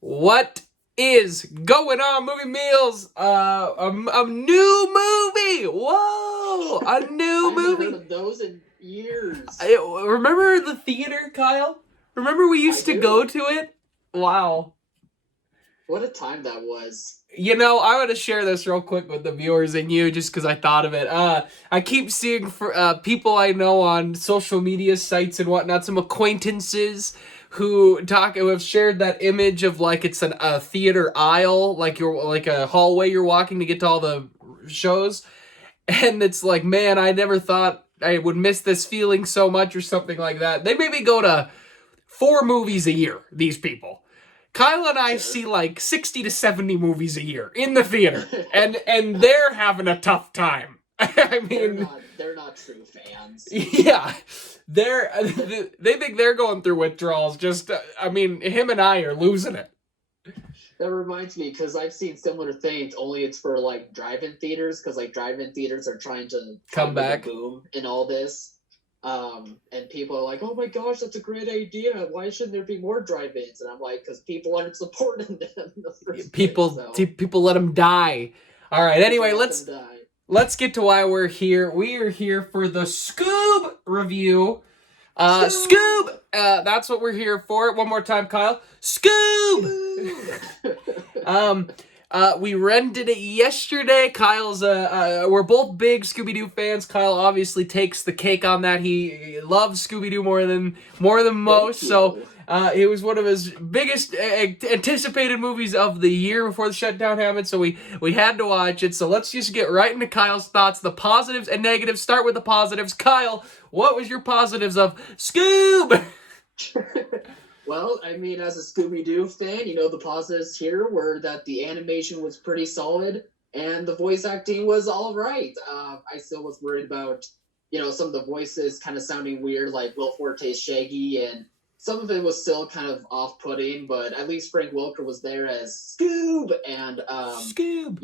What is going on, movie meals? A new movie. Whoa, a I new haven't heard movie. of those in years. Remember the theater, Kyle? Remember we I used to go do. to it? Wow. What a time that was. I want to share this real quick with the viewers and you, just because I thought of it. I keep seeing people I know on social media sites and whatnot, some acquaintances who have shared that image of like it's a theater aisle, like you're like a hallway you're walking to get to all the shows, and it's like, man, I never thought I would miss this feeling so much or something like that. They maybe go to 4 movies a year, these people. Kyle and I Sure. see like 60 to 70 movies a year in the theater, and they're having a tough time. I they're mean, not they're not true fans. yeah, they're they think they're going through withdrawals. Just, I mean, him and I are losing it. That reminds me because I've seen similar things. Only it's for like drive-in theaters because like drive-in theaters are trying to Come find like a back. boom in all this. And people are like, "Oh my gosh, that's a great idea. Why shouldn't there be more drive-ins?" And I'm like, "Because people aren't supporting them in the first place. So People let them die. All right. people Anyway, let them let's die." let's get to why we're here. We are here for the Scoob review. Scoob! Scoob! That's what we're here for. One more time, Kyle. Scoob! Scoob! um, we rented it yesterday. We're both big Scooby-Doo fans. Kyle obviously takes the cake on that. He loves Scooby-Doo more than most. Thank So, you. it was one of his biggest anticipated movies of the year before the shutdown happened. So we had to watch it. So let's just get right into Kyle's thoughts, the positives and negatives. Start with the positives. Kyle, what was your positives of Scoob? Well, I mean, as a Scooby Doo fan, the positives here were that the animation was pretty solid and the voice acting was all right. I still was worried about, some of the voices kind of sounding weird, like Will Forte's Shaggy, and some of it was still kind of off putting, but at least Frank Welker was there as Scoob, and, Scoob.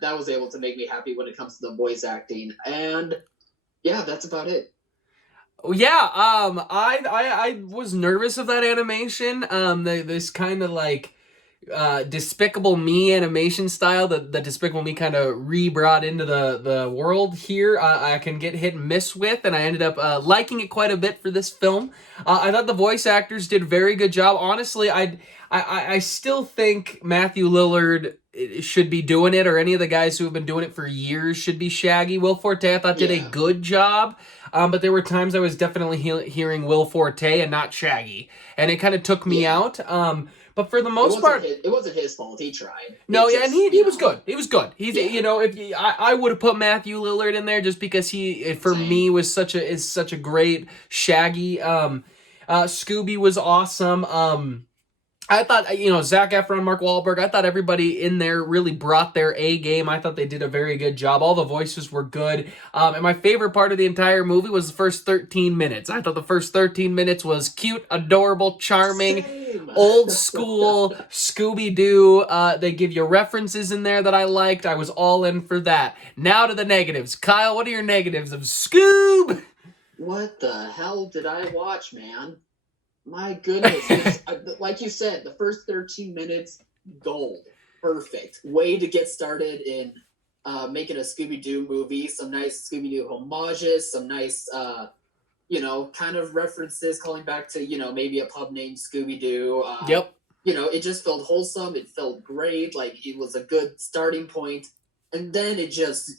that was able to make me happy when it comes to the voice acting. And yeah, that's about it. Yeah, I was nervous of that animation. This kind of like Despicable Me animation style that the Despicable Me kind of re-brought into the world here. I can get hit and miss with, and I ended up liking it quite a bit for this film. I thought the voice actors did a very good job. Honestly, I still think Matthew Lillard should be doing it, or any of the guys who have been doing it for years should be Shaggy. Will Forte, I thought, did a Yeah. good job. But there were times I was definitely hearing Will Forte and not Shaggy, and it kind of took me Yeah. out. But for the most part, It wasn't his fault. He tried. no, It yeah, and just, he was good. He was good. He's yeah, if you, I would have put Matthew Lillard in there just because he for same. me was such a great Shaggy. Scooby was awesome. I thought, Zac Efron, Mark Wahlberg, I thought everybody in there really brought their A game. I thought they did a very good job. All the voices were good. And my favorite part of the entire movie was the first 13 minutes. I thought the first 13 minutes was cute, adorable, charming, Same. old school Scooby-Doo. They give you references in there that I liked. I was all in for that. Now to the negatives. Kyle, what are your negatives of Scoob? What the hell did I watch, man? My goodness. Like you said, the first 13 minutes, gold. Perfect. Way to get started in making a Scooby-Doo movie. Some nice Scooby-Doo homages, some nice, kind of references calling back to, maybe a pub named Scooby-Doo. Yep. It just felt wholesome. It felt great. Like, it was a good starting point. And then it just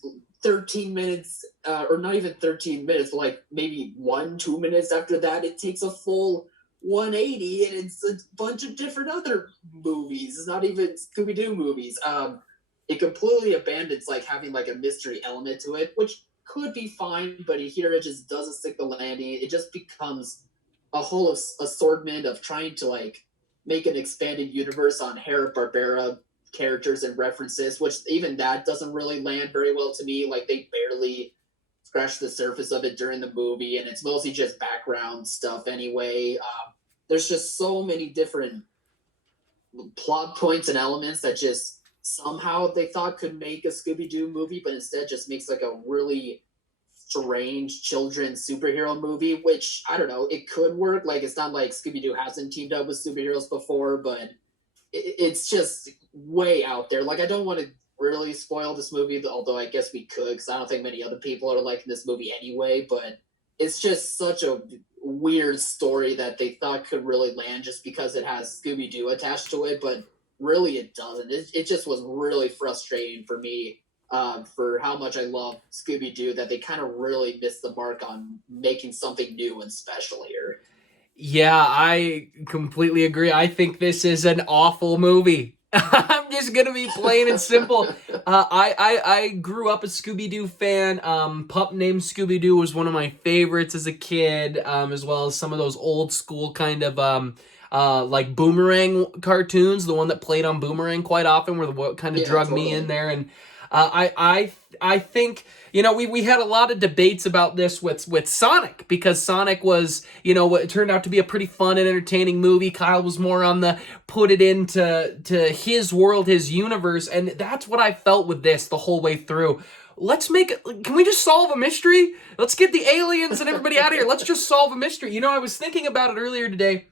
13 minutes, or not even 13 minutes, but like maybe 1, 2 minutes after that, it takes a full 180, and it's a bunch of different other movies. It's not even Scooby-Doo movies. It completely abandons like having like a mystery element to it, which could be fine, but here it just doesn't stick the landing. It just becomes a whole assortment of trying to like make an expanded universe on Hanna-Barbera characters and references, which even that doesn't really land very well to me. Like, they barely scratch the surface of it during the movie, and it's mostly just background stuff anyway. There's just so many different plot points and elements that just somehow they thought could make a Scooby-Doo movie, but instead just makes like a really strange children's superhero movie, which, I don't know, it could work. Like, it's not like Scooby-Doo hasn't teamed up with superheroes before, but it's just way out there. Like, I don't want to really spoil this movie, although I guess we could, because I don't think many other people are liking this movie anyway. But it's just such a weird story that they thought could really land just because it has Scooby Doo attached to it, but really it doesn't. It just was really frustrating for me, for how much I love Scooby Doo, that they kind of really missed the mark on making something new and special here. Yeah, I completely agree. I think this is an awful movie. I'm just gonna be plain and simple. I grew up a Scooby Doo fan. Pup Named Scooby Doo was one of my favorites as a kid, as well as some of those old school kind of like Boomerang cartoons. The one that played on Boomerang quite often, were the what kind of Yeah, drug me in totally. there. And I think, you know, we had a lot of debates about this with Sonic, because Sonic was, you know, what turned out to be a pretty fun and entertaining movie. Kyle was more on the put it into his world, his universe, and that's what I felt with this the whole way through. Let's make it. Can we just solve a mystery? Let's get the aliens and everybody out of here. Let's just solve a mystery. You know, I was thinking about it earlier today.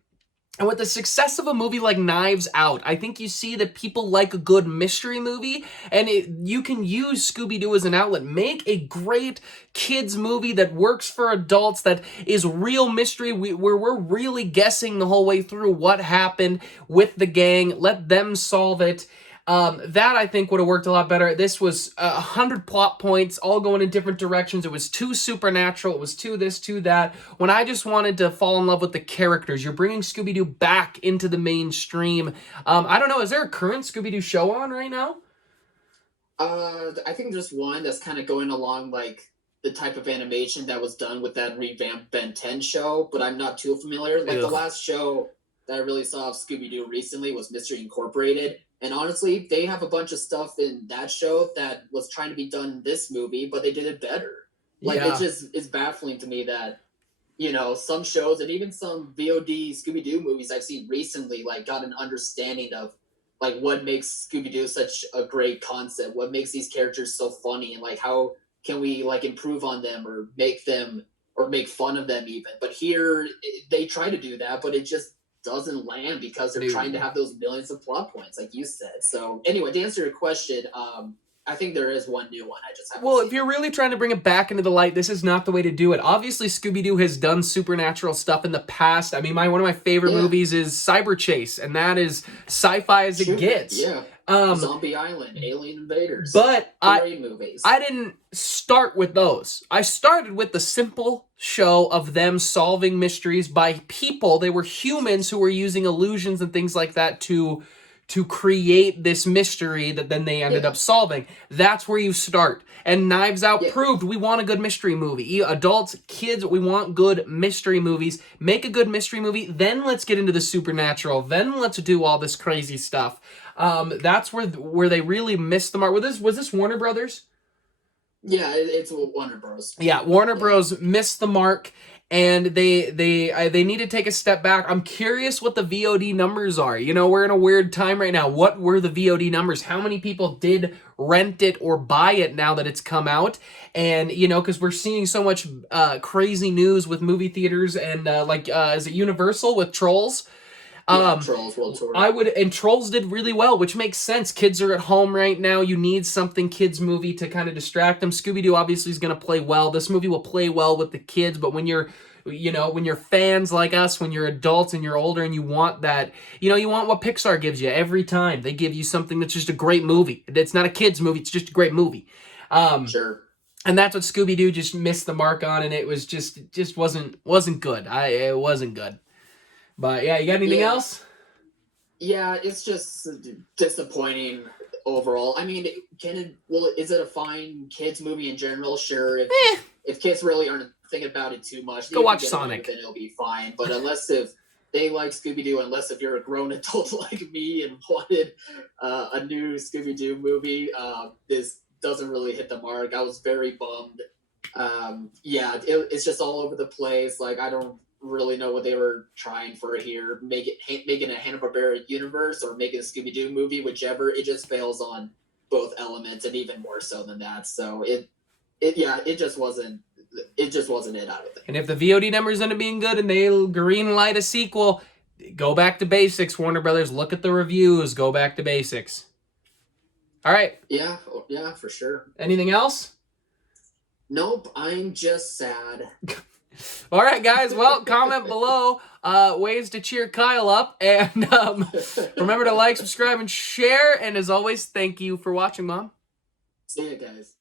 And with the success of a movie like Knives Out, I think you see that people like a good mystery movie, and you can use Scooby-Doo as an outlet. Make a great kids movie that works for adults, that is real mystery, where we're really guessing the whole way through what happened with the gang. Let them solve it. That I think would have worked a lot better. This was 100 plot points, all going in different directions. It was too supernatural. It was too this, too that. When I just wanted to fall in love with the characters, you're bringing Scooby-Doo back into the mainstream. I don't know. Is there a current Scooby-Doo show on right now? I think there's one that's kind of going along like the type of animation that was done with that revamped Ben 10 show, but I'm not too familiar. Like, the Ugh. last show that I really saw of Scooby Doo recently was Mystery Incorporated, and honestly, they have a bunch of stuff in that show that was trying to be done in this movie, but they did it better. Like, it Yeah. just is baffling to me that, you know, some shows and even some VOD Scooby Doo movies I've seen recently, like, got an understanding of like what makes Scooby Doo such a great concept, what makes these characters so funny, and like how can we like improve on them or make them or make fun of them even. But here they try to do that, but it just doesn't land because they're trying to No. have those millions of plot points, like you said. So anyway, to answer your question, I think there is one new one. I just haven't Well, if seen you're it. really trying to bring it back into the light, this is not the way to do it. Obviously, Scooby-Doo has done supernatural stuff in the past. I mean, one of my favorite Yeah, movies is Cyber Chase, and that is sci-fi as it sure. gets. Yeah. Um, Zombie Island, Alien Invaders, but great movies. I didn't start with those. I started with the simple show of them solving mysteries by people. They were humans who were using illusions and things like that to create this mystery that then they ended Yeah, up solving. That's where you start. And Knives Out yeah, proved we want a good mystery movie. Adults, kids, we want good mystery movies. Make a good mystery movie, then let's get into the supernatural. Then let's do all this crazy stuff. That's where they really missed the mark. Was this Warner Brothers? yeah. It's Warner Bros. Yeah, Warner Yeah. Bros. Missed the mark, and they need to take a step back. I'm curious what the VOD numbers are. You know, we're in a weird time right now. What were the VOD numbers? How many people did rent it or buy it now that it's come out? And you know, because we're seeing so much crazy news with movie theaters and is it Universal with Trolls? Yeah, Um, Trolls World Tour. I would, and Trolls did really well, which makes sense. Kids are at home right now. You need something kids movie to kind of distract them. Scooby Doo obviously is going to play well. This movie will play well with the kids, but when you're, you know, when you're fans like us, when you're adults and you're older and you want that, you know, you want what Pixar gives you every time. They give you something that's just a great movie. It's not a kids movie. It's just a great movie. Um, Sure. and that's what Scooby Doo just missed the mark on, and it was just wasn't good. It wasn't good. But yeah, you got anything Yeah, else? yeah. It's just disappointing overall. I mean, can it? Well, is it a fine kids movie in general? Sure. Eh, If kids really aren't thinking about it too much, go they can watch get away with Sonic. it. It'll be fine. But unless if they like Scooby Doo, unless if you're a grown adult like me and wanted a new Scooby Doo movie, this doesn't really hit the mark. I was very bummed. Yeah, it's just all over the place. Like, I don't really know what they were trying for here. Making a Hanna Barbera universe or making a Scooby Doo movie, whichever. It just fails on both elements, and even more so than that. So it just wasn't. It just wasn't it. I don't think. And if the VOD numbers end up being good and they'll green light a sequel, go back to basics, Warner Brothers. Look at the reviews. Go back to basics. All right. Yeah, for sure. Anything else? Nope, I'm just sad. All right, guys. Well, comment below ways to cheer Kyle up. And remember to like, subscribe, and share. And as always, thank you for watching, Mom. See ya, guys.